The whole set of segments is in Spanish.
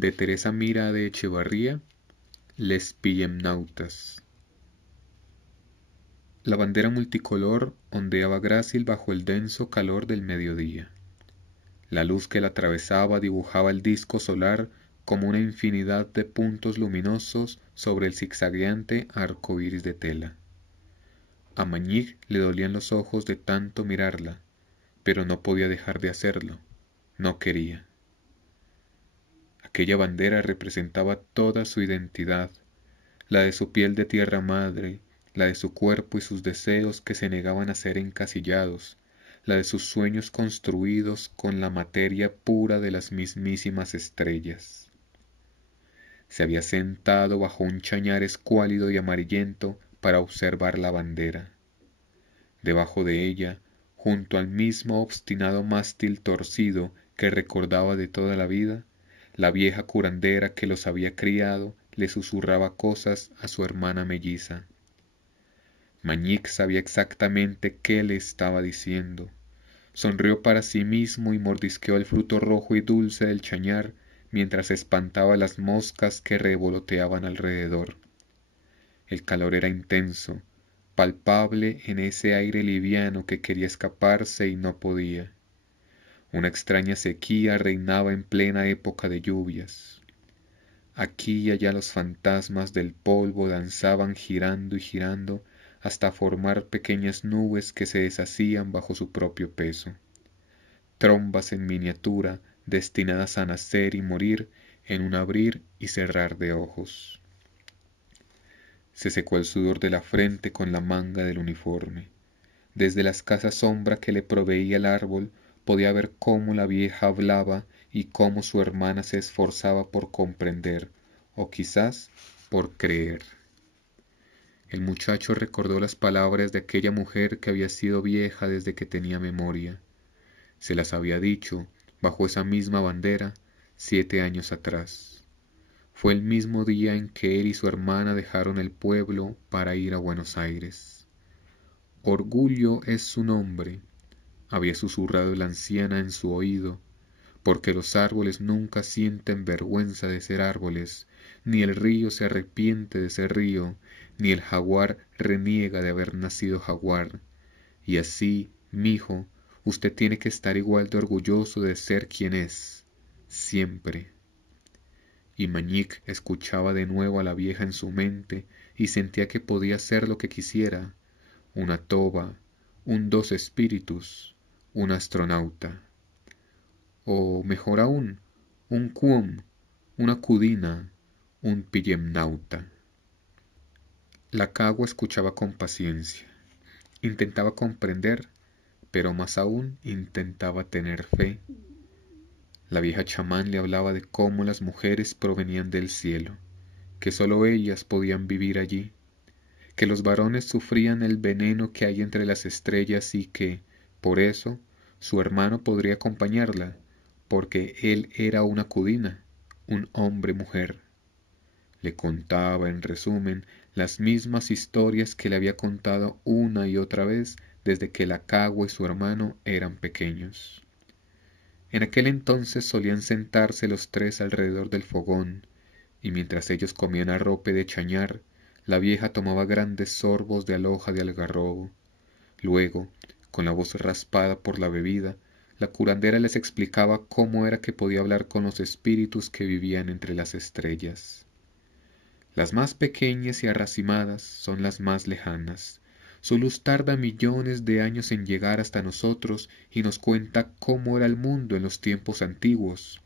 de Teresa Mira de Echevarría, Les Pillemnautas. La bandera multicolor ondeaba grácil bajo el denso calor del mediodía. La luz que la atravesaba dibujaba el disco solar como una infinidad de puntos luminosos sobre el zigzagueante arco iris de tela. A Mañig le dolían los ojos de tanto mirarla, pero no podía dejar de hacerlo. No quería. Aquella bandera representaba toda su identidad, la de su piel de tierra madre, la de su cuerpo y sus deseos que se negaban a ser encasillados, la de sus sueños construidos con la materia pura de las mismísimas estrellas. Se había sentado bajo un chañar escuálido y amarillento para observar la bandera. Debajo de ella, junto al mismo obstinado mástil torcido que recordaba de toda la vida, la vieja curandera que los había criado le susurraba cosas a su hermana melliza. Mañig sabía exactamente qué le estaba diciendo. Sonrió para sí mismo y mordisqueó el fruto rojo y dulce del chañar mientras espantaba las moscas que revoloteaban alrededor. El calor era intenso, palpable en ese aire liviano que quería escaparse y no podía. Una extraña sequía reinaba en plena época de lluvias. Aquí y allá los fantasmas del polvo danzaban girando y girando hasta formar pequeñas nubes que se deshacían bajo su propio peso. Trombas en miniatura destinadas a nacer y morir en un abrir y cerrar de ojos. Se secó el sudor de la frente con la manga del uniforme. Desde la escasa sombra que le proveía el árbol podía ver cómo la vieja hablaba y cómo su hermana se esforzaba por comprender, o quizás por creer. El muchacho recordó las palabras de aquella mujer que había sido vieja desde que tenía memoria. Se las había dicho, bajo esa misma bandera, 7 años atrás. Fue el mismo día en que él y su hermana dejaron el pueblo para ir a Buenos Aires. Orgullo es su nombre, había susurrado la anciana en su oído, porque los árboles nunca sienten vergüenza de ser árboles, ni el río se arrepiente de ser río, ni el jaguar reniega de haber nacido jaguar. Y así, mijo, usted tiene que estar igual de orgulloso de ser quien es, siempre. Y Mañig escuchaba de nuevo a la vieja en su mente y sentía que podía ser lo que quisiera, una toba, un dos espíritus, un astronauta. O mejor aún, un cuom, una cudina, un pillemnauta. La cagua escuchaba con paciencia, intentaba comprender, pero más aún intentaba tener fe. La vieja chamán le hablaba de cómo las mujeres provenían del cielo, que sólo ellas podían vivir allí, que los varones sufrían el veneno que hay entre las estrellas y que, por eso, su hermano podría acompañarla, porque él era una cudina, un hombre-mujer. Le contaba, en resumen, las mismas historias que le había contado una y otra vez desde que la cagua y su hermano eran pequeños. En aquel entonces solían sentarse los tres alrededor del fogón, y mientras ellos comían arrope de chañar, la vieja tomaba grandes sorbos de aloja de algarrobo. Luego, con la voz raspada por la bebida, la curandera les explicaba cómo era que podía hablar con los espíritus que vivían entre las estrellas. Las más pequeñas y arracimadas son las más lejanas. Su luz tarda millones de años en llegar hasta nosotros y nos cuenta cómo era el mundo en los tiempos antiguos.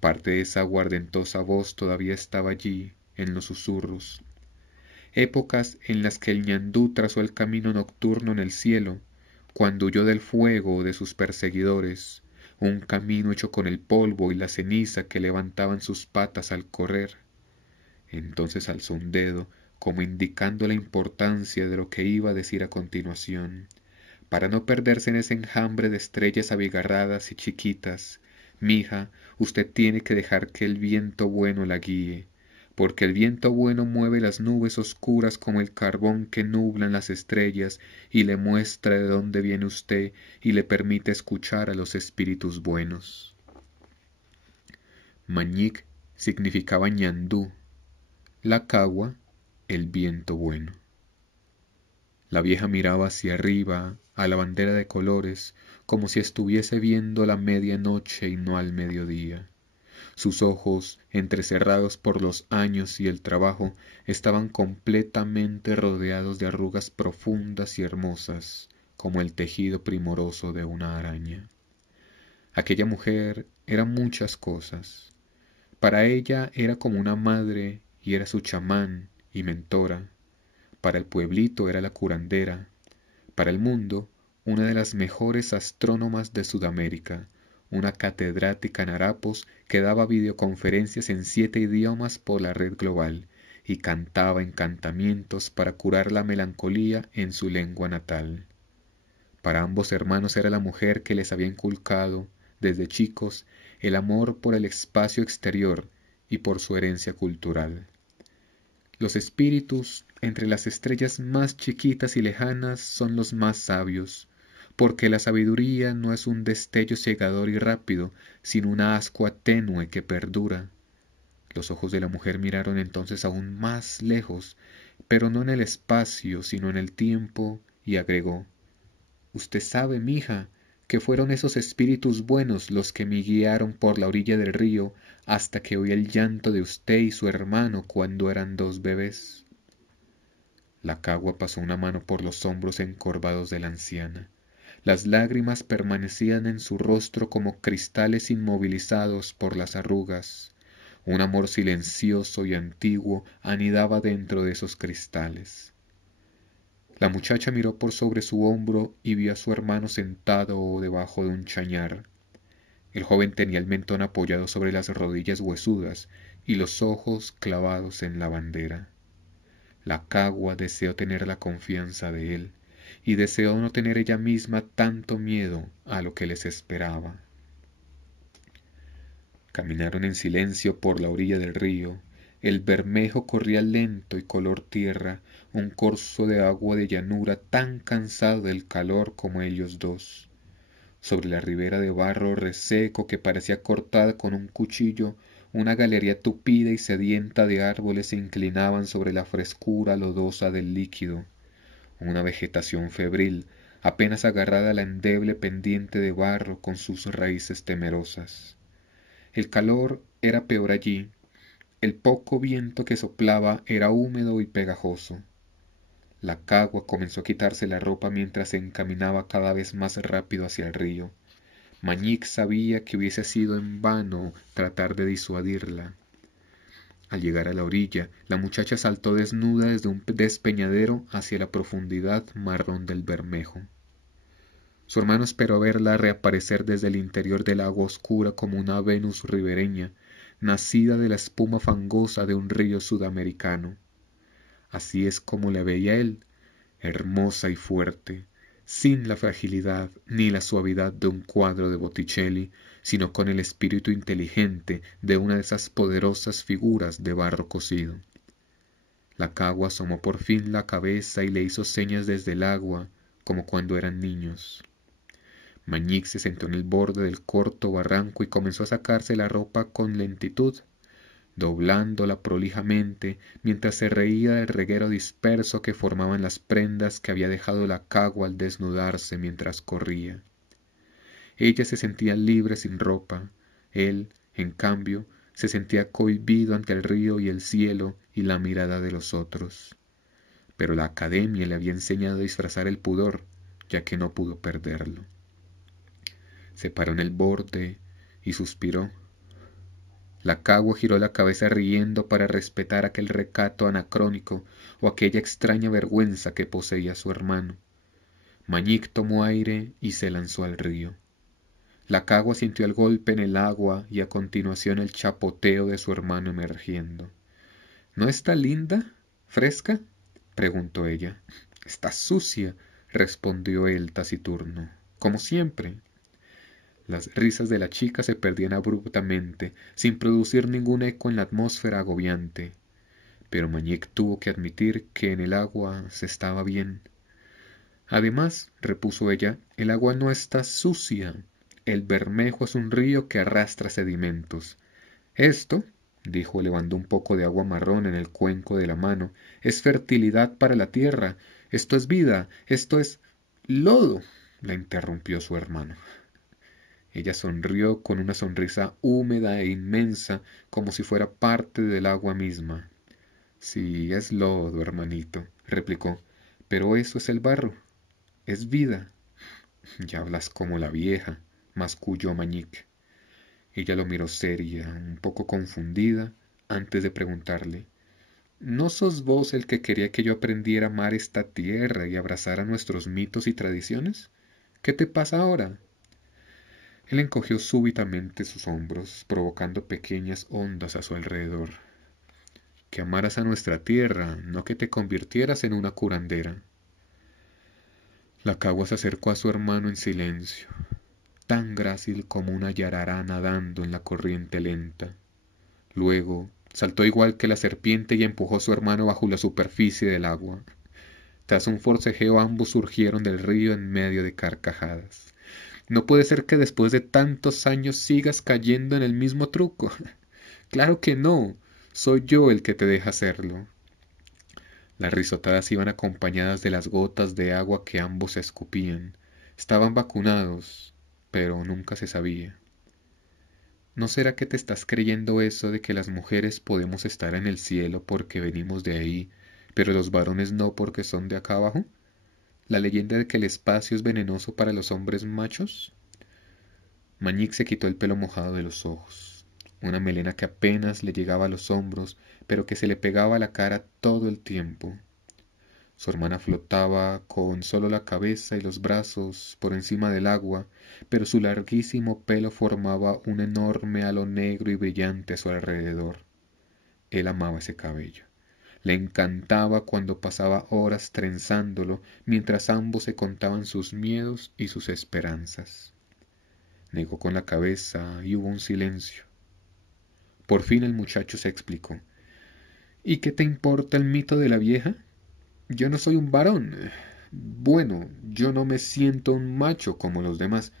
Parte de esa aguardentosa voz todavía estaba allí, en los susurros. Épocas en las que el ñandú trazó el camino nocturno en el cielo, cuando huyó del fuego o de sus perseguidores, un camino hecho con el polvo y la ceniza que levantaban sus patas al correr. Entonces alzó un dedo, como indicando la importancia de lo que iba a decir a continuación, para no perderse en ese enjambre de estrellas abigarradas y chiquitas. Mija, usted tiene que dejar que el viento bueno la guíe, porque el viento bueno mueve las nubes oscuras como el carbón que nublan las estrellas y le muestra de dónde viene usted y le permite escuchar a los espíritus buenos. Mañig significaba ñandú, la cagua, el viento bueno. La vieja miraba hacia arriba, a la bandera de colores, como si estuviese viendo la medianoche y no al mediodía. Sus ojos, entrecerrados por los años y el trabajo, estaban completamente rodeados de arrugas profundas y hermosas, como el tejido primoroso de una araña. Aquella mujer era muchas cosas. Para ella era como una madre y era su chamán y mentora. Para el pueblito era la curandera. Para el mundo, una de las mejores astrónomas de Sudamérica, una catedrática en harapos que daba videoconferencias en 7 idiomas por la red global y cantaba encantamientos para curar la melancolía en su lengua natal. Para ambos hermanos era la mujer que les había inculcado, desde chicos, el amor por el espacio exterior y por su herencia cultural. Los espíritus entre las estrellas más chiquitas y lejanas son los más sabios, porque la sabiduría no es un destello cegador y rápido, sino una ascua tenue que perdura. Los ojos de la mujer miraron entonces aún más lejos, pero no en el espacio, sino en el tiempo, y agregó: Usted sabe, mija, que fueron esos espíritus buenos los que me guiaron por la orilla del río hasta que oí el llanto de usted y su hermano cuando eran 2 bebés. La cagua pasó una mano por los hombros encorvados de la anciana. Las lágrimas permanecían en su rostro como cristales inmovilizados por las arrugas. Un amor silencioso y antiguo anidaba dentro de esos cristales. La muchacha miró por sobre su hombro y vio a su hermano sentado debajo de un chañar. El joven tenía el mentón apoyado sobre las rodillas huesudas y los ojos clavados en la bandera. La cagua deseó tener la confianza de él, y deseó no tener ella misma tanto miedo a lo que les esperaba. Caminaron en silencio por la orilla del río. El Bermejo corría lento y color tierra, un corso de agua de llanura tan cansado del calor como ellos dos. Sobre la ribera de barro reseco que parecía cortada con un cuchillo, una galería tupida y sedienta de árboles se inclinaban sobre la frescura lodosa del líquido. Una vegetación febril, apenas agarrada a la endeble pendiente de barro con sus raíces temerosas. El calor era peor allí. El poco viento que soplaba era húmedo y pegajoso. La cagua comenzó a quitarse la ropa mientras se encaminaba cada vez más rápido hacia el río. Mañic sabía que hubiese sido en vano tratar de disuadirla. Al llegar a la orilla, la muchacha saltó desnuda desde un despeñadero hacia la profundidad marrón del Bermejo. Su hermano esperó verla reaparecer desde el interior del agua oscura como una Venus ribereña, nacida de la espuma fangosa de un río sudamericano. Así es como la veía él, hermosa y fuerte, sin la fragilidad ni la suavidad de un cuadro de Botticelli, sino con el espíritu inteligente de una de esas poderosas figuras de barro cocido. La cagua asomó por fin la cabeza y le hizo señas desde el agua, como cuando eran niños. Mañic se sentó en el borde del corto barranco y comenzó a sacarse la ropa con lentitud, doblándola prolijamente mientras se reía del reguero disperso que formaban las prendas que había dejado la cagua al desnudarse mientras corría. Ella se sentía libre sin ropa, él, en cambio, se sentía cohibido ante el río y el cielo y la mirada de los otros. Pero la academia le había enseñado a disfrazar el pudor, ya que no pudo perderlo. Se paró en el borde y suspiró. La cagua giró la cabeza riendo para respetar aquel recato anacrónico o aquella extraña vergüenza que poseía su hermano. Mañic tomó aire y se lanzó al río. La cagua sintió el golpe en el agua y a continuación el chapoteo de su hermano emergiendo. ¿No está linda? ¿Fresca?, preguntó ella. Está sucia, respondió él taciturno, como siempre. Las risas de la chica se perdían abruptamente, sin producir ningún eco en la atmósfera agobiante. Pero Mañic tuvo que admitir que en el agua se estaba bien. Además, repuso ella, el agua no está sucia. El Bermejo es un río que arrastra sedimentos. Esto, dijo elevando un poco de agua marrón en el cuenco de la mano. Es fertilidad para la tierra. Esto es vida. Esto es lodo, la interrumpió su hermano. Ella sonrió con una sonrisa húmeda e inmensa, como si fuera parte del agua misma. Sí, es lodo, hermanito, replicó, pero eso es el barro, es vida. Ya hablas como la vieja, masculló Mañique. Ella lo miró seria, un poco confundida, antes de preguntarle, ¿no sos vos el que quería que yo aprendiera a amar esta tierra y abrazara nuestros mitos y tradiciones? ¿Qué te pasa ahora? Él encogió súbitamente sus hombros, provocando pequeñas ondas a su alrededor. Que amaras a nuestra tierra, no que te convirtieras en una curandera. La cagua se acercó a su hermano en silencio, tan grácil como una yarará nadando en la corriente lenta. Luego saltó igual que la serpiente y empujó a su hermano bajo la superficie del agua. Tras un forcejeo ambos surgieron del río en medio de carcajadas. No puede ser que después de tantos años sigas cayendo en el mismo truco. Claro que no. Soy yo el que te deja hacerlo. Las risotadas iban acompañadas de las gotas de agua que ambos escupían. Estaban vacunados, pero nunca se sabía. ¿No será que te estás creyendo eso de que las mujeres podemos estar en el cielo porque venimos de ahí, pero los varones no porque son de acá abajo? ¿La leyenda de que el espacio es venenoso para los hombres machos? Mañique se quitó el pelo mojado de los ojos, una melena que apenas le llegaba a los hombros, pero que se le pegaba a la cara todo el tiempo. Su hermana flotaba con solo la cabeza y los brazos por encima del agua, pero su larguísimo pelo formaba un enorme halo negro y brillante a su alrededor. Él amaba ese cabello. Le encantaba cuando pasaba horas trenzándolo mientras ambos se contaban sus miedos y sus esperanzas. Negó con la cabeza y hubo un silencio. Por fin el muchacho se explicó. ¿Y qué te importa el mito de la vieja? Yo no soy un varón. Bueno, yo no me siento un macho como los demás.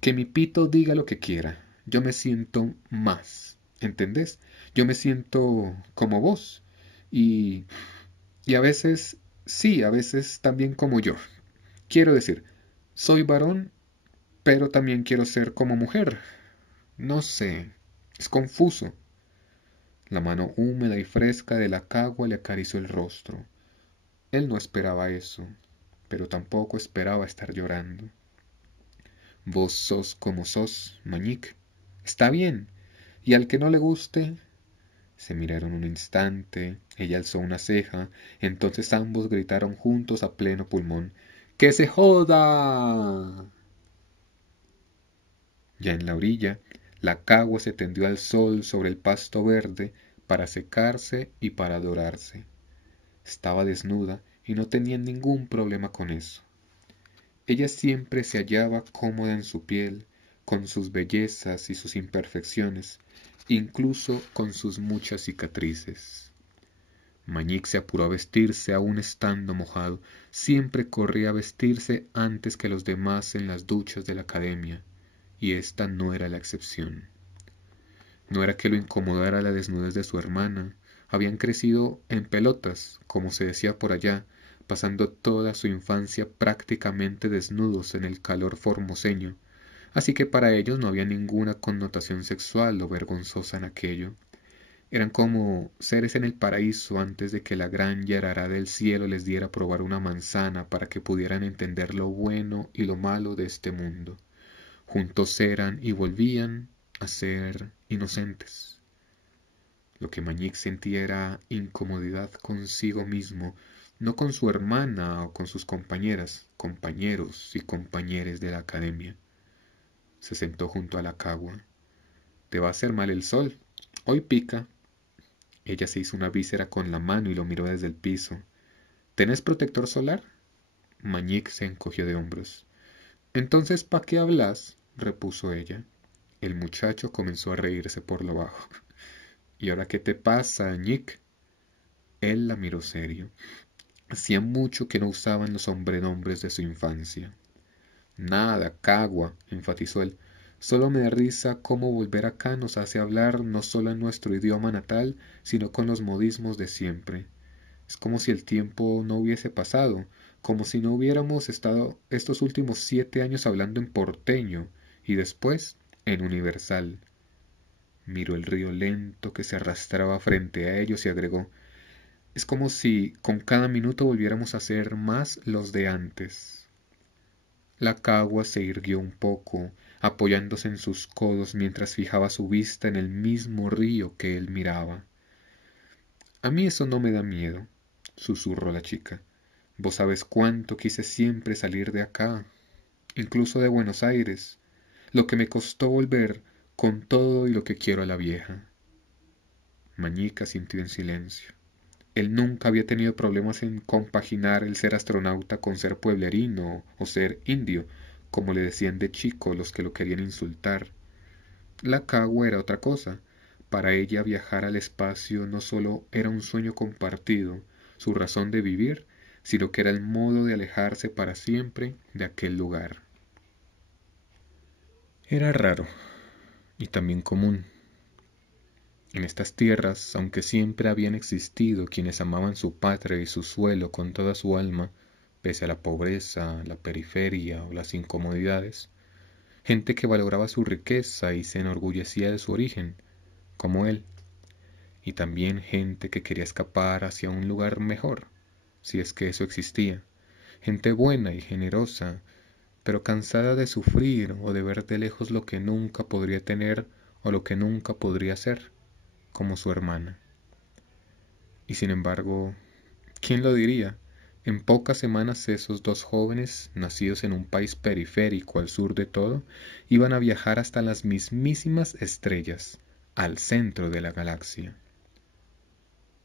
Que mi pito diga lo que quiera. Yo me siento más. ¿Entendés? Yo me siento como vos. Y, y a veces, sí, a veces también como yo. Quiero decir, soy varón, pero también quiero ser como mujer. No sé, es confuso. La mano húmeda y fresca de la cagua le acarició el rostro. Él no esperaba eso, pero tampoco esperaba estar llorando. Vos sos como sos, Mañique. Está bien. Y al que no le guste... Se miraron un instante, ella alzó una ceja, entonces ambos gritaron juntos a pleno pulmón. ¡Que se joda! Ya en la orilla, la cagua se tendió al sol sobre el pasto verde para secarse y para dorarse. Estaba desnuda y no tenía ningún problema con eso. Ella siempre se hallaba cómoda en su piel, con sus bellezas y sus imperfecciones, incluso con sus muchas cicatrices. Mañique se apuró a vestirse aún estando mojado. Siempre corría a vestirse antes que los demás en las duchas de la academia, y esta no era la excepción. No era que lo incomodara la desnudez de su hermana. Habían crecido en pelotas, como se decía por allá, pasando toda su infancia prácticamente desnudos en el calor formoseño, así que para ellos no había ninguna connotación sexual o vergonzosa en aquello. Eran como seres en el paraíso antes de que la gran yarará del cielo les diera a probar una manzana para que pudieran entender lo bueno y lo malo de este mundo. Juntos eran y volvían a ser inocentes. Lo que Mañique sentía era incomodidad consigo mismo, no con su hermana o con sus compañeras, compañeros y compañeres de la academia. Se sentó junto a la cagua. Te va a hacer mal el sol. Hoy pica. Ella se hizo una víscera con la mano y lo miró desde el piso. ¿Tenés protector solar? Mañique se encogió de hombros. Entonces, ¿pa' qué hablas? Repuso ella. El muchacho comenzó a reírse por lo bajo. ¿Y ahora qué te pasa, Ñic? Él la miró serio. Hacía mucho que no usaban los sobrenombres de su infancia. Nada, cagua, enfatizó él. Solo me da risa cómo volver acá nos hace hablar no solo en nuestro idioma natal, sino con los modismos de siempre. Es como si el tiempo no hubiese pasado, como si no hubiéramos estado estos últimos 7 años hablando en porteño y después en universal. Miró el río lento que se arrastraba frente a ellos y agregó, es como si con cada minuto volviéramos a ser más los de antes. La cagua se irguió un poco, apoyándose en sus codos mientras fijaba su vista en el mismo río que él miraba. A mí eso no me da miedo, susurró la chica. Vos sabés cuánto quise siempre salir de acá, incluso de Buenos Aires, lo que me costó volver con todo y lo que quiero a la vieja. Mañica sintió en silencio. Él nunca había tenido problemas en compaginar el ser astronauta con ser pueblerino o ser indio, como le decían de chico los que lo querían insultar. La cagua era otra cosa. Para ella viajar al espacio no solo era un sueño compartido, su razón de vivir, sino que era el modo de alejarse para siempre de aquel lugar. Era raro y también común. En estas tierras, aunque siempre habían existido quienes amaban su patria y su suelo con toda su alma, pese a la pobreza, la periferia o las incomodidades, gente que valoraba su riqueza y se enorgullecía de su origen, como él, y también gente que quería escapar hacia un lugar mejor, si es que eso existía, gente buena y generosa, pero cansada de sufrir o de ver de lejos lo que nunca podría tener o lo que nunca podría ser, como su hermana. Y sin embargo, ¿quién lo diría? En pocas semanas esos dos jóvenes, nacidos en un país periférico al sur de todo, iban a viajar hasta las mismísimas estrellas, al centro de la galaxia.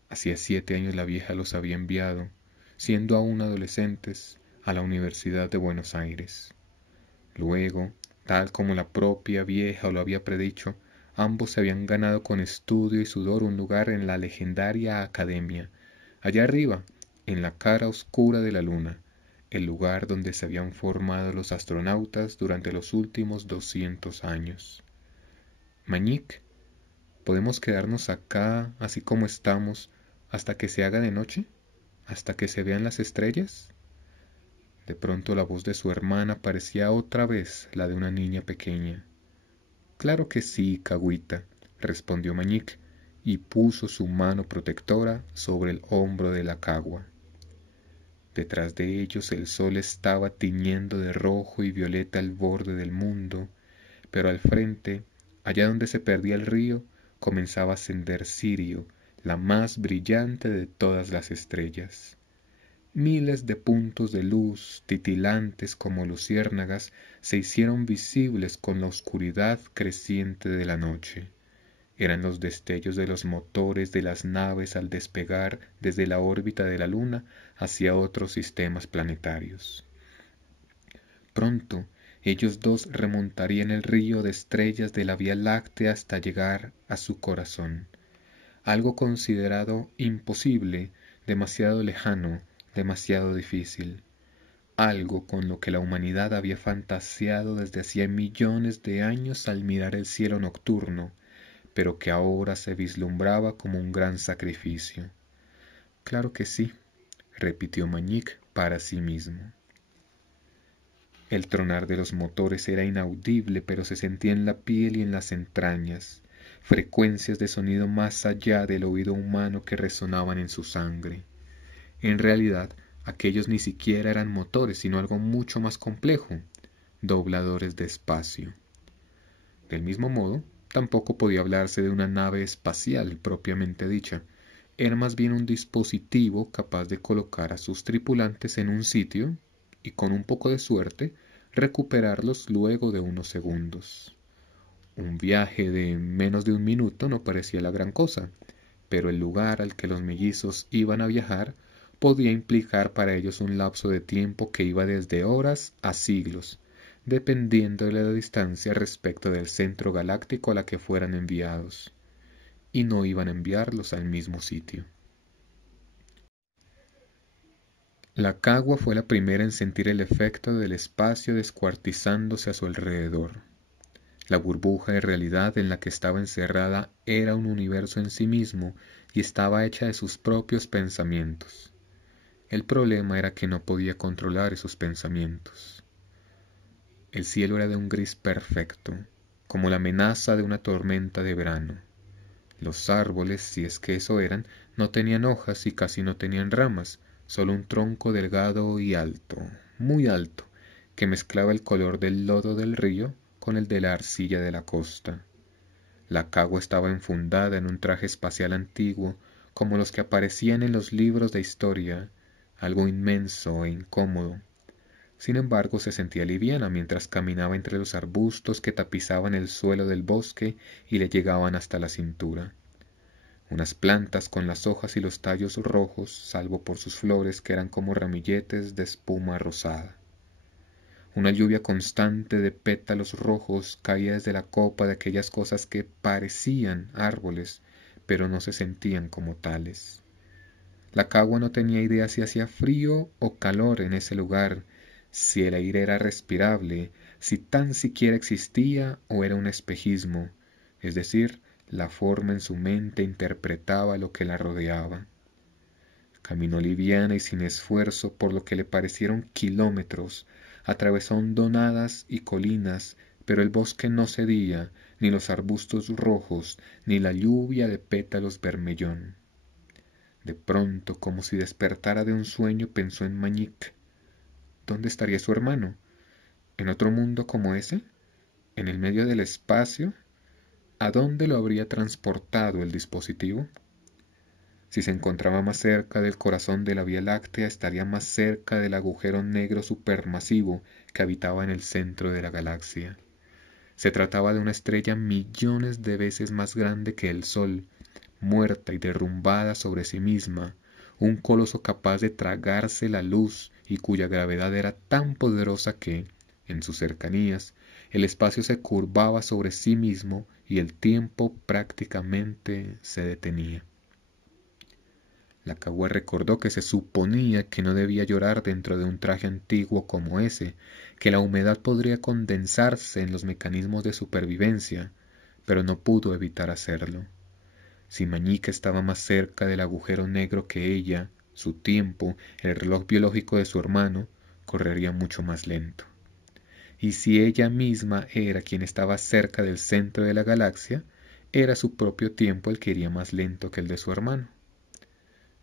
Hacía 7 años la vieja los había enviado, siendo aún adolescentes, a la Universidad de Buenos Aires. Luego, tal como la propia vieja lo había predicho, ambos se habían ganado con estudio y sudor un lugar en la legendaria academia, allá arriba, en la cara oscura de la luna, el lugar donde se habían formado los astronautas durante los últimos 200 años. Mañic, ¿podemos quedarnos acá así como estamos hasta que se haga de noche? ¿Hasta que se vean las estrellas? De pronto la voz de su hermana parecía otra vez la de una niña pequeña. Claro que sí, Cahuita, respondió Mañic, y puso su mano protectora sobre el hombro de la cagua. Detrás de ellos el sol estaba tiñendo de rojo y violeta el borde del mundo, pero al frente, allá donde se perdía el río, comenzaba a ascender Sirio, la más brillante de todas las estrellas. Miles de puntos de luz, titilantes como luciérnagas, se hicieron visibles con la oscuridad creciente de la noche. Eran los destellos de los motores de las naves al despegar desde la órbita de la Luna hacia otros sistemas planetarios. Pronto, ellos dos remontarían el río de estrellas de la Vía Láctea hasta llegar a su corazón. Algo considerado imposible, demasiado lejano, demasiado difícil, algo con lo que la humanidad había fantaseado desde hacía millones de años al mirar el cielo nocturno, pero que ahora se vislumbraba como un gran sacrificio. Claro que sí, repitió Mañic para sí mismo. El tronar de los motores era inaudible, pero se sentía en la piel y en las entrañas, frecuencias de sonido más allá del oído humano que resonaban en su sangre. En realidad, aquellos ni siquiera eran motores, sino algo mucho más complejo, dobladores de espacio. Del mismo modo, tampoco podía hablarse de una nave espacial propiamente dicha. Era más bien un dispositivo capaz de colocar a sus tripulantes en un sitio y, con un poco de suerte, recuperarlos luego de unos segundos. Un viaje de menos de un minuto no parecía la gran cosa, pero el lugar al que los mellizos iban a viajar podía implicar para ellos un lapso de tiempo que iba desde horas a siglos, dependiendo de la distancia respecto del centro galáctico a la que fueran enviados, y no iban a enviarlos al mismo sitio. La cagua fue la primera en sentir el efecto del espacio descuartizándose a su alrededor. La burbuja de realidad en la que estaba encerrada era un universo en sí mismo y estaba hecha de sus propios pensamientos. El problema era que no podía controlar esos pensamientos. El cielo era de un gris perfecto, como la amenaza de una tormenta de verano. Los árboles, si es que eso eran, no tenían hojas y casi no tenían ramas, solo un tronco delgado y alto, muy alto, que mezclaba el color del lodo del río con el de la arcilla de la costa. La cagua estaba enfundada en un traje espacial antiguo, como los que aparecían en los libros de historia, algo inmenso e incómodo. Sin embargo, se sentía liviana mientras caminaba entre los arbustos que tapizaban el suelo del bosque y le llegaban hasta la cintura. Unas plantas con las hojas y los tallos rojos, salvo por sus flores que eran como ramilletes de espuma rosada. Una lluvia constante de pétalos rojos caía desde la copa de aquellas cosas que parecían árboles, pero no se sentían como tales. La cagua no tenía idea si hacía frío o calor en ese lugar, si el aire era respirable, si tan siquiera existía o era un espejismo, es decir, la forma en su mente interpretaba lo que la rodeaba. Caminó liviana y sin esfuerzo por lo que le parecieron kilómetros, atravesó hondonadas y colinas, pero el bosque no cedía, ni los arbustos rojos, ni la lluvia de pétalos bermellón. De pronto, como si despertara de un sueño, pensó en Mañik. ¿Dónde estaría su hermano? ¿En otro mundo como ese? ¿En el medio del espacio? ¿A dónde lo habría transportado el dispositivo? Si se encontraba más cerca del corazón de la Vía Láctea, estaría más cerca del agujero negro supermasivo que habitaba en el centro de la galaxia. Se trataba de una estrella millones de veces más grande que el Sol, muerta y derrumbada sobre sí misma, un coloso capaz de tragarse la luz y cuya gravedad era tan poderosa que, en sus cercanías, el espacio se curvaba sobre sí mismo y el tiempo prácticamente se detenía. La cagua recordó que se suponía que no debía llorar dentro de un traje antiguo como ese, que la humedad podría condensarse en los mecanismos de supervivencia, pero no pudo evitar hacerlo. Si Mañica estaba más cerca del agujero negro que ella, su tiempo, el reloj biológico de su hermano, correría mucho más lento. Y si ella misma era quien estaba cerca del centro de la galaxia, era su propio tiempo el que iría más lento que el de su hermano.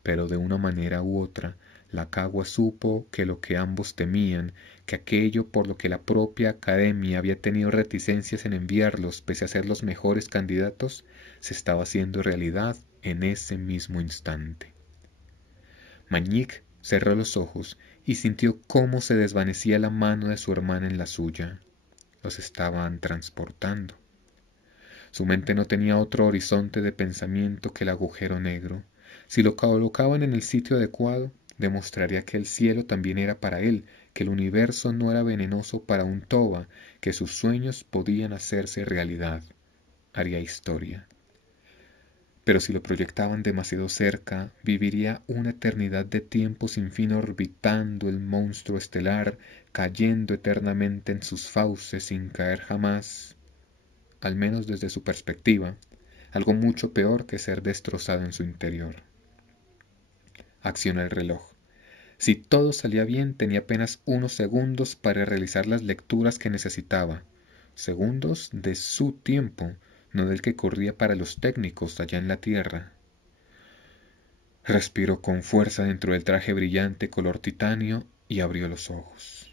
Pero de una manera u otra, la cagua supo que lo que ambos temían, que aquello por lo que la propia academia había tenido reticencias en enviarlos pese a ser los mejores candidatos, se estaba haciendo realidad en ese mismo instante. Mañik cerró los ojos y sintió cómo se desvanecía la mano de su hermana en la suya. Los estaban transportando. Su mente no tenía otro horizonte de pensamiento que el agujero negro. Si lo colocaban en el sitio adecuado, demostraría que el cielo también era para él, que el universo no era venenoso para un Toba, que sus sueños podían hacerse realidad. Haría historia. Pero si lo proyectaban demasiado cerca, viviría una eternidad de tiempo sin fin orbitando el monstruo estelar, cayendo eternamente en sus fauces sin caer jamás, al menos desde su perspectiva, algo mucho peor que ser destrozado en su interior. Accionó el reloj. Si todo salía bien, tenía apenas unos segundos para realizar las lecturas que necesitaba. Segundos de su tiempo, no del que corría para los técnicos allá en la Tierra. Respiró con fuerza dentro del traje brillante color titanio y abrió los ojos.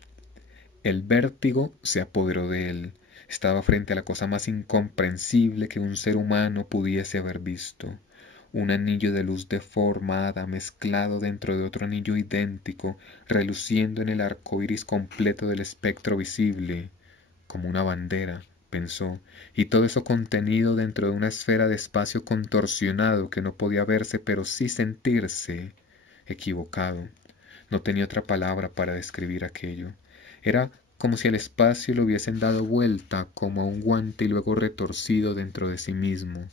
El vértigo se apoderó de él. Estaba frente a la cosa más incomprensible que un ser humano pudiese haber visto. Un anillo de luz deformada mezclado dentro de otro anillo idéntico, reluciendo en el arco iris completo del espectro visible, como una bandera, pensó, y todo eso contenido dentro de una esfera de espacio contorsionado que no podía verse pero sí sentirse. Equivocado. No tenía otra palabra para describir aquello. Era como si al espacio le hubiesen dado vuelta como a un guante y luego retorcido dentro de sí mismo.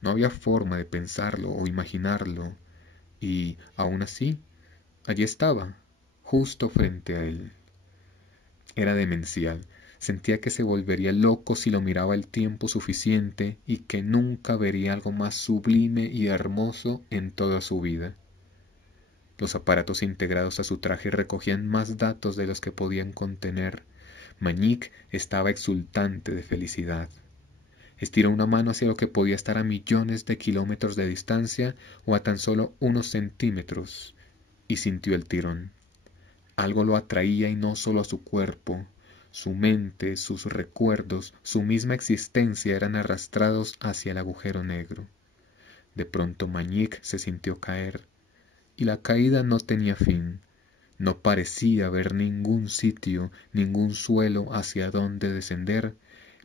No había forma de pensarlo o imaginarlo, y aún así, allí estaba, justo frente a él. Era demencial. Sentía que se volvería loco si lo miraba el tiempo suficiente y que nunca vería algo más sublime y hermoso en toda su vida. Los aparatos integrados a su traje recogían más datos de los que podían contener. Mañik estaba exultante de felicidad. Estiró una mano hacia lo que podía estar a millones de kilómetros de distancia o a tan solo unos centímetros, y sintió el tirón. Algo lo atraía y no solo a su cuerpo. Su mente, sus recuerdos, su misma existencia eran arrastrados hacia el agujero negro. De pronto Mañik se sintió caer, y la caída no tenía fin. No parecía haber ningún sitio, ningún suelo hacia donde descender,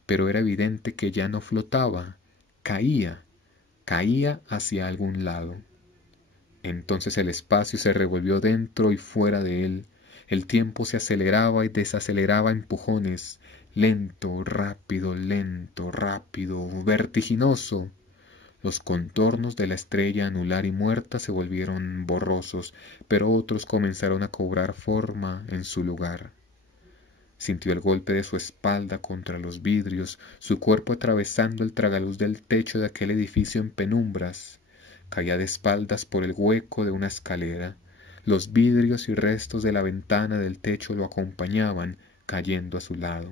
pero era evidente que ya no flotaba, caía hacia algún lado. Entonces el espacio se revolvió dentro y fuera de él. El tiempo se aceleraba y desaceleraba a empujones, lento, rápido, vertiginoso. Los contornos de la estrella anular y muerta se volvieron borrosos, pero otros comenzaron a cobrar forma en su lugar. Sintió el golpe de su espalda contra los vidrios, su cuerpo atravesando el tragaluz del techo de aquel edificio en penumbras. Caía de espaldas por el hueco de una escalera. Los vidrios y restos de la ventana del techo lo acompañaban, cayendo a su lado.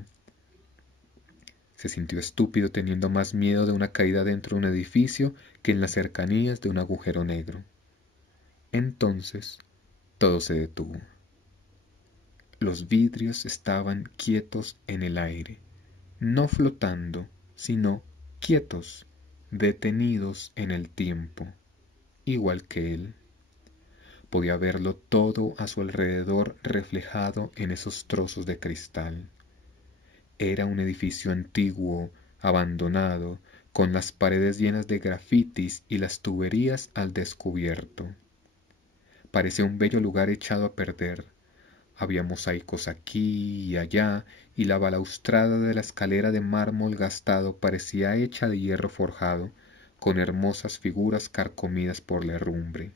Se sintió estúpido teniendo más miedo de una caída dentro de un edificio que en las cercanías de un agujero negro. Entonces, todo se detuvo. Los vidrios estaban quietos en el aire, no flotando, sino quietos, detenidos en el tiempo, igual que él. Podía verlo todo a su alrededor reflejado en esos trozos de cristal. Era un edificio antiguo, abandonado, con las paredes llenas de grafitis y las tuberías al descubierto. Parecía un bello lugar echado a perder. Había mosaicos aquí y allá, y la balaustrada de la escalera de mármol gastado parecía hecha de hierro forjado, con hermosas figuras carcomidas por la herrumbre.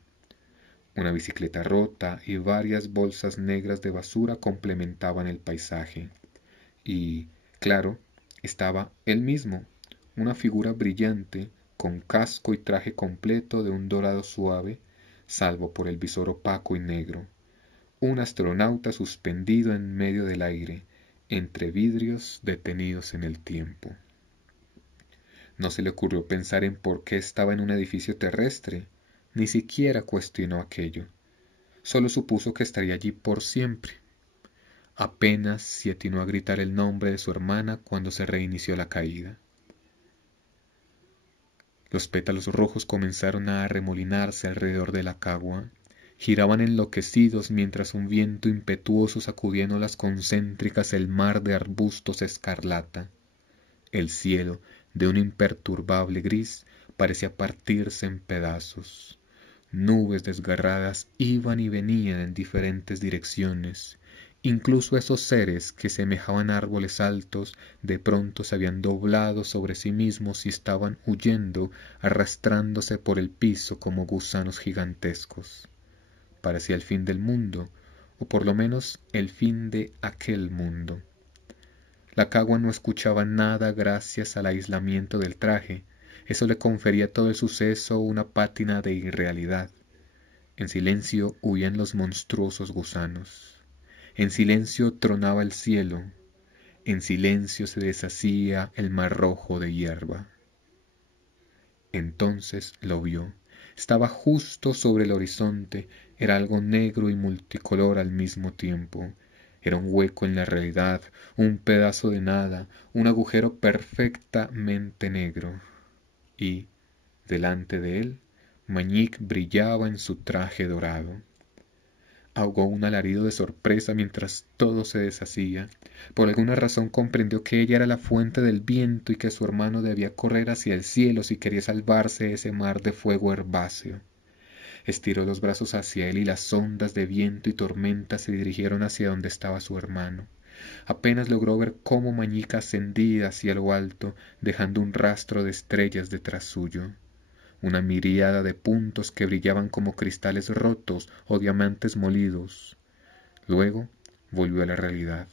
Una bicicleta rota y varias bolsas negras de basura complementaban el paisaje. Y, claro, estaba él mismo, una figura brillante, con casco y traje completo de un dorado suave, salvo por el visor opaco y negro. Un astronauta suspendido en medio del aire, entre vidrios detenidos en el tiempo. No se le ocurrió pensar en por qué estaba en un edificio terrestre, ni siquiera cuestionó aquello. Solo supuso que estaría allí por siempre. Apenas se atinó a gritar el nombre de su hermana cuando se reinició la caída. Los pétalos rojos comenzaron a arremolinarse alrededor de la cagua. Giraban enloquecidos mientras un viento impetuoso sacudía en olas concéntricas el mar de arbustos escarlata. El cielo, de un imperturbable gris, parecía partirse en pedazos. Nubes desgarradas iban y venían en diferentes direcciones. Incluso esos seres que semejaban árboles altos, de pronto se habían doblado sobre sí mismos y estaban huyendo, arrastrándose por el piso como gusanos gigantescos. Parecía el fin del mundo, o por lo menos el fin de aquel mundo. La cagua no escuchaba nada gracias al aislamiento del traje. Eso le confería a todo el suceso una pátina de irrealidad. En silencio huían los monstruosos gusanos. En silencio tronaba el cielo. En silencio se deshacía el mar rojo de hierba. Entonces lo vio. Estaba justo sobre el horizonte. Era algo negro y multicolor al mismo tiempo. Era un hueco en la realidad, un pedazo de nada, un agujero perfectamente negro. Y, delante de él, Mañik brillaba en su traje dorado. Ahogó un alarido de sorpresa mientras todo se deshacía. Por alguna razón comprendió que ella era la fuente del viento y que su hermano debía correr hacia el cielo si quería salvarse de ese mar de fuego herbáceo. Estiró los brazos hacia él y las ondas de viento y tormenta se dirigieron hacia donde estaba su hermano. Apenas logró ver cómo Mañik ascendía hacia lo alto, dejando un rastro de estrellas detrás suyo. Una miríada de puntos que brillaban como cristales rotos o diamantes molidos. Luego volvió a la realidad.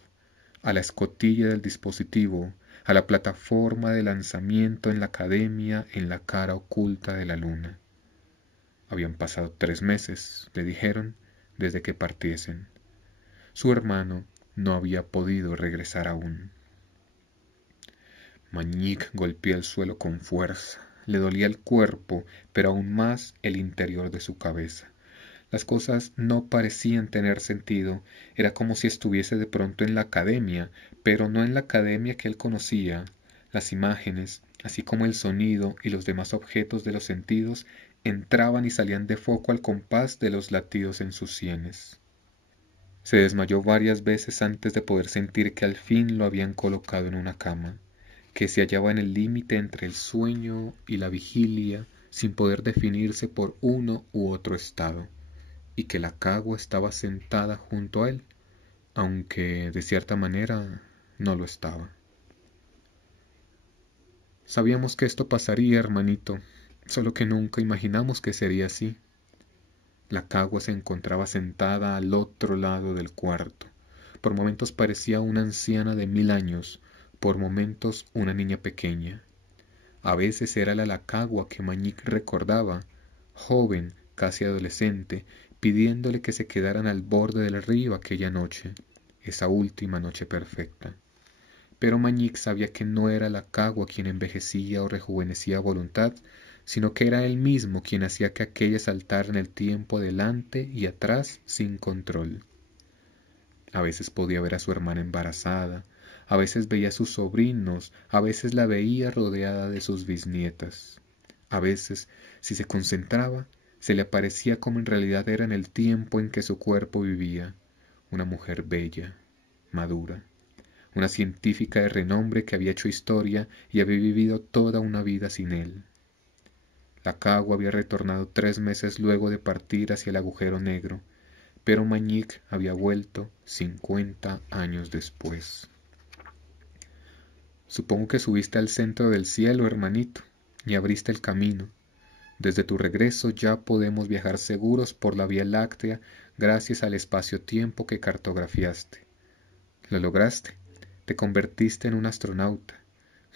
a la escotilla del dispositivo, a la plataforma de lanzamiento en la academia en la cara oculta de la luna. Habían pasado 3 meses, le dijeron, desde que partiesen. Su hermano no había podido regresar aún. Mañic golpeó el suelo con fuerza. Le dolía el cuerpo, pero aún más el interior de su cabeza. Las cosas no parecían tener sentido. Era como si estuviese de pronto en la academia, pero no en la academia que él conocía. Las imágenes, así como el sonido y los demás objetos de los sentidos, entraban y salían de foco al compás de los latidos en sus sienes. Se desmayó varias veces antes de poder sentir que al fin lo habían colocado en una cama, que se hallaba en el límite entre el sueño y la vigilia, sin poder definirse por uno u otro estado, y que la cagua estaba sentada junto a él, aunque de cierta manera no lo estaba. Sabíamos que esto pasaría, hermanito, solo que nunca imaginamos que sería así. La cagua se encontraba sentada al otro lado del cuarto. Por momentos parecía una anciana de 1000 años, por momentos una niña pequeña. A veces era la Lacagua que Mañic recordaba, joven, casi adolescente, pidiéndole que se quedaran al borde del río aquella noche, esa última noche perfecta. Pero Mañic sabía que no era la Lacagua quien envejecía o rejuvenecía a voluntad, sino que era él mismo quien hacía que aquella saltara en el tiempo adelante y atrás sin control. A veces podía ver a su hermana embarazada, a veces veía a sus sobrinos, a veces la veía rodeada de sus bisnietas. A veces, si se concentraba, se le aparecía como en realidad era en el tiempo en que su cuerpo vivía, una mujer bella, madura, una científica de renombre que había hecho historia y había vivido toda una vida sin él. La cagua había retornado 3 meses luego de partir hacia el agujero negro, pero Mañic había vuelto 50 años después. Supongo que subiste al centro del cielo, hermanito, y abriste el camino. Desde tu regreso ya podemos viajar seguros por la Vía Láctea gracias al espacio-tiempo que cartografiaste. Lo lograste. Te convertiste en un astronauta.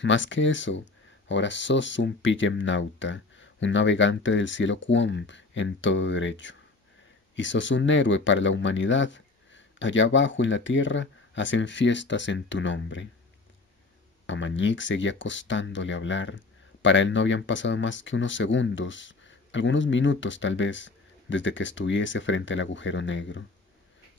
Más que eso, ahora sos un pillemnauta, un navegante del cielo Quom en todo derecho. Y sos un héroe para la humanidad. Allá abajo en la tierra hacen fiestas en tu nombre. A Mañic seguía costándole hablar. Para él no habían pasado más que unos segundos, algunos minutos tal vez, desde que estuviese frente al agujero negro.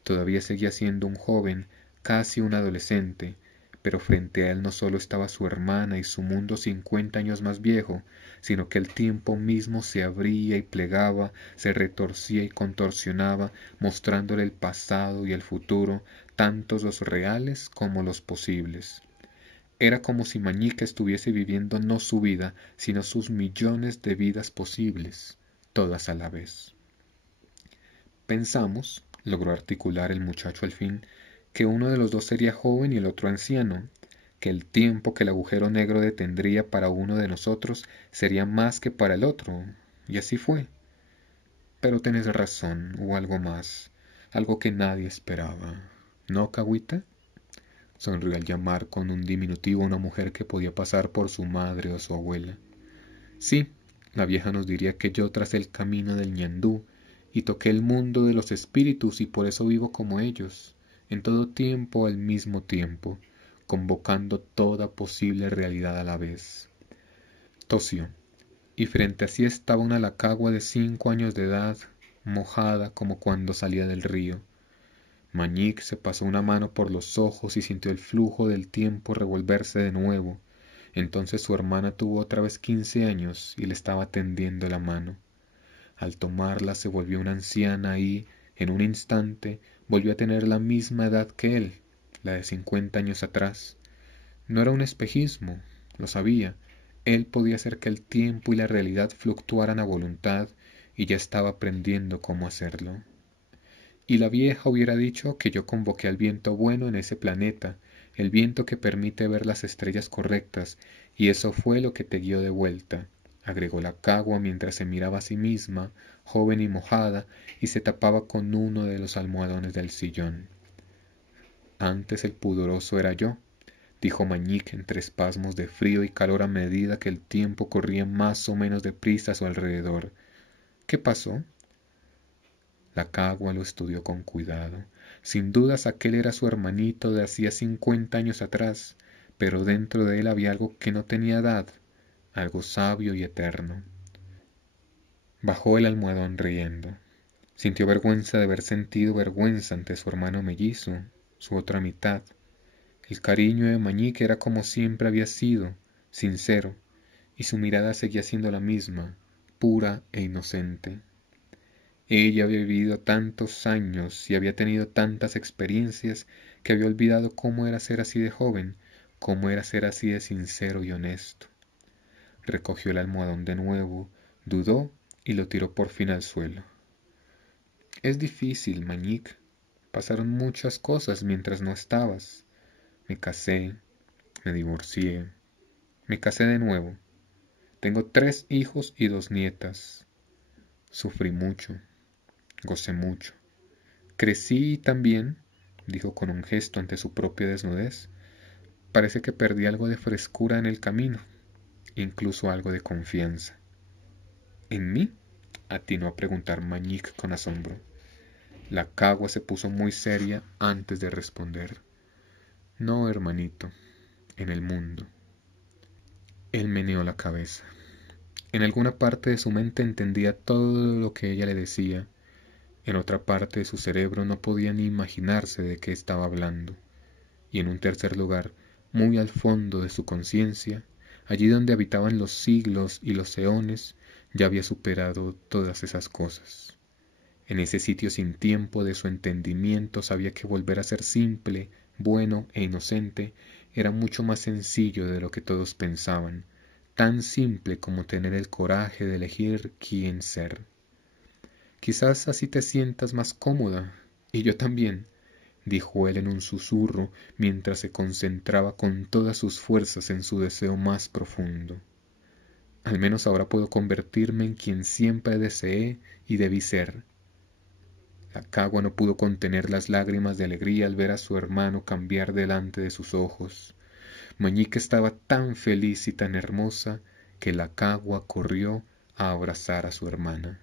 Todavía seguía siendo un joven, casi un adolescente, pero frente a él no solo estaba su hermana y su mundo 50 años más viejo, sino que el tiempo mismo se abría y plegaba, se retorcía y contorsionaba, mostrándole el pasado y el futuro, tantos los reales como los posibles. Era como si Mañic estuviese viviendo no su vida, sino sus millones de vidas posibles, todas a la vez. Pensamos, logró articular el muchacho al fin, que uno de los dos sería joven y el otro anciano, que el tiempo que el agujero negro detendría para uno de nosotros sería más que para el otro, y así fue. Pero tenés razón, hubo algo más, algo que nadie esperaba. ¿No, Cahuita? Sonrió al llamar con un diminutivo a una mujer que podía pasar por su madre o su abuela. Sí, la vieja nos diría que yo tracé el camino del ñandú y toqué el mundo de los espíritus y por eso vivo como ellos, en todo tiempo al mismo tiempo, convocando toda posible realidad a la vez. Tosió, y frente a sí estaba una lacagua de 5 años de edad, mojada como cuando salía del río. Mañic se pasó una mano por los ojos y sintió el flujo del tiempo revolverse de nuevo. Entonces su hermana tuvo otra vez 15 años y le estaba tendiendo la mano. Al tomarla se volvió una anciana y, en un instante, volvió a tener la misma edad que él, la de 50 años atrás. No era un espejismo, lo sabía. Él podía hacer que el tiempo y la realidad fluctuaran a voluntad y ya estaba aprendiendo cómo hacerlo. Y la vieja hubiera dicho que yo convoqué al viento bueno en ese planeta, el viento que permite ver las estrellas correctas, y eso fue lo que te guió de vuelta, agregó la cagua mientras se miraba a sí misma, joven y mojada, y se tapaba con uno de los almohadones del sillón. Antes el pudoroso era yo, dijo Mañique entre espasmos de frío y calor a medida que el tiempo corría más o menos deprisa a su alrededor. ¿Qué pasó? La Cagua lo estudió con cuidado. Sin dudas aquel era su hermanito de hacía 50 años atrás, pero dentro de él había algo que no tenía edad, algo sabio y eterno. Bajó el almohadón riendo. Sintió vergüenza de haber sentido vergüenza ante su hermano mellizo, su otra mitad. El cariño de Mañique era como siempre había sido, sincero, y su mirada seguía siendo la misma, pura e inocente. Ella había vivido tantos años y había tenido tantas experiencias que había olvidado cómo era ser así de joven, cómo era ser así de sincero y honesto. Recogió el almohadón de nuevo, dudó y lo tiró por fin al suelo. Es difícil, Mañique. Pasaron muchas cosas mientras no estabas. Me casé, me divorcié, me casé de nuevo. Tengo 3 hijos y 2 nietas. Sufrí mucho, gocé mucho. Crecí también, dijo con un gesto ante su propia desnudez. Parece que perdí algo de frescura en el camino, incluso algo de confianza. ¿En mí? Atinó a preguntar Mañique con asombro. La Cagua se puso muy seria antes de responder. No, hermanito, en el mundo. Él meneó la cabeza. En alguna parte de su mente entendía todo lo que ella le decía. En otra parte de su cerebro no podía ni imaginarse de qué estaba hablando. Y en un tercer lugar, muy al fondo de su conciencia, allí donde habitaban los siglos y los eones, ya había superado todas esas cosas. En ese sitio sin tiempo de su entendimiento sabía que volver a ser simple, bueno e inocente era mucho más sencillo de lo que todos pensaban, tan simple como tener el coraje de elegir quién ser. Quizás así te sientas más cómoda, y yo también, dijo él en un susurro mientras se concentraba con todas sus fuerzas en su deseo más profundo. Al menos ahora puedo convertirme en quien siempre deseé y debí ser. La Cagua no pudo contener las lágrimas de alegría al ver a su hermano cambiar delante de sus ojos. Mañique estaba tan feliz y tan hermosa que la Cagua corrió a abrazar a su hermana.